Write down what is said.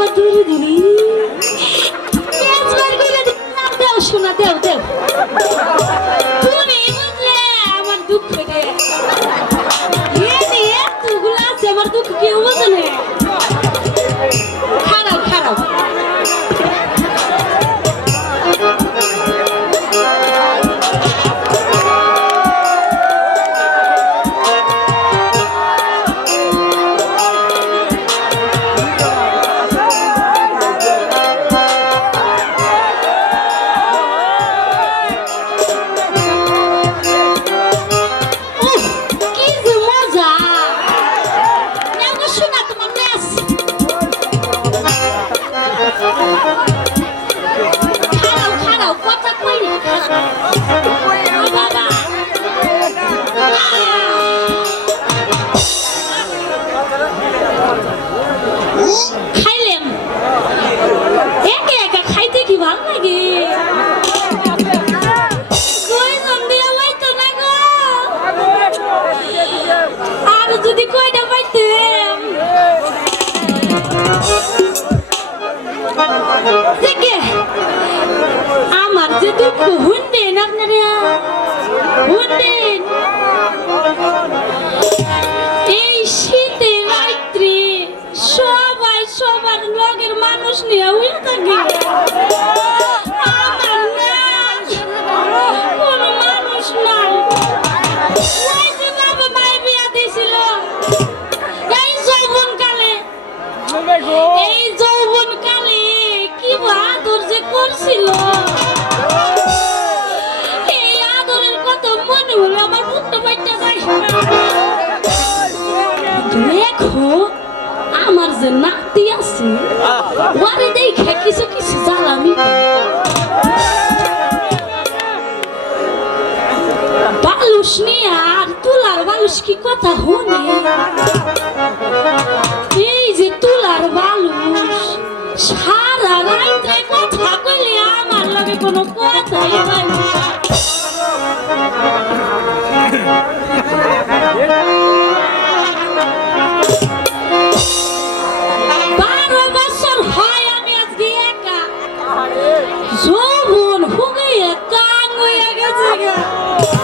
আমার দূরে দূরে দেও শোনা দেও দেও তুমি বুঝলে আমার দুঃখ রে এতগুলো আছে আমার দুঃখ কেউ বোঝে না খারাপ খারাপ খাইলাম একে একা খাইতে কি ভালো লাগে আর যদি কয়টা পাইতাম আমার যে দুঃখ শুনবেন আপনারা শুনবেন এই শীতের রাত্রে সবাই সবার লগের মানুষ নিয়ে উঠে থাকে আমার না কোনো মানুষ নাই ওই যে বাবা মায়ের বিয়া দিয়েছিল এই যৌবন কালে কি আদর যে করছিল এই আদরের কথা মনে হলে আমার মুখটা বাইটা যায় দেখো আমার যে নাতি আছে ওরে দেখে কিছু কিছু জ্বালামি বালুস নিয়ে আর তুলার বালুস কি কথা শুনে এই যে তুলার বালুস সারা রাত্রে কথা কইলে আমার লগে কোনো কথাই হয়